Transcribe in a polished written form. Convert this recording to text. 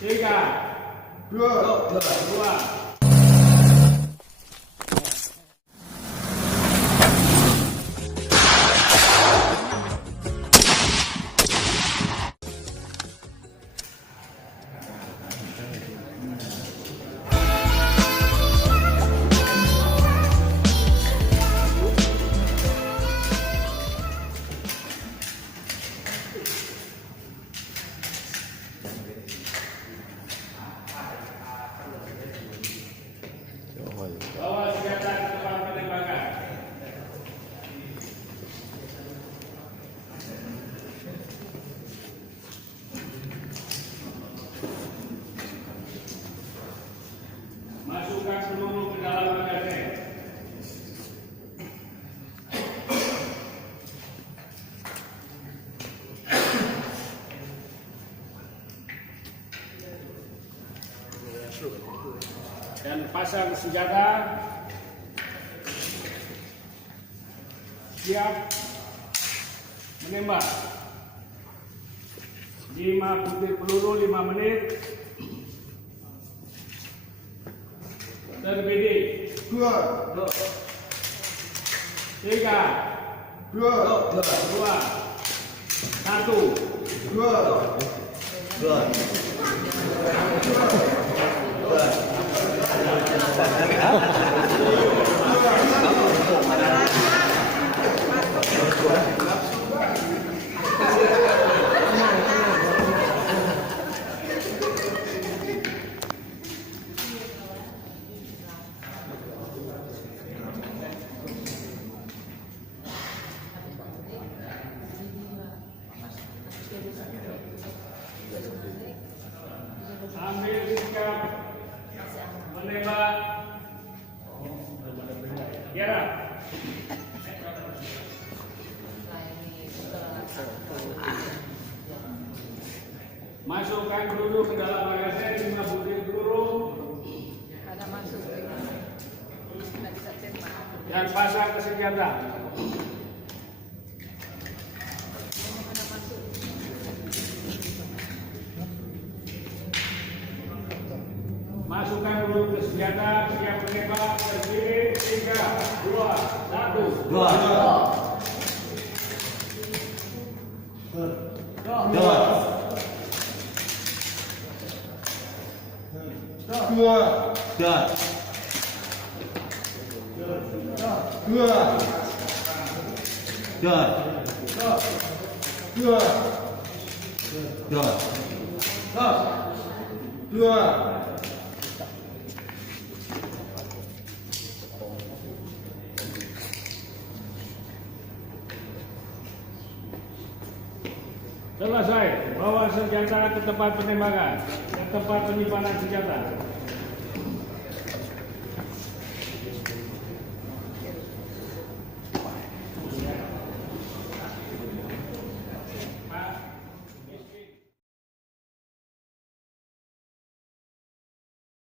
Tiga, dua. Bawa senjata ke tempat penembakan. Masukkan peluru ke dalam magazen. Dan pasang senjata. Siap menembak. 5 butir peluru 5 menit. Terbidik. 3, 2, ambil sikap menembak. Gerak. Masukkan peluru ke dalam magazen 5 butir peluru. Dan pasang ke senjata. Masukkan peluru ke senjata, siap menembak, berdiri, 3, 2, 1. Selesai, bawa senjata ke tempat penembakan, ke tempat penyimpanan senjata.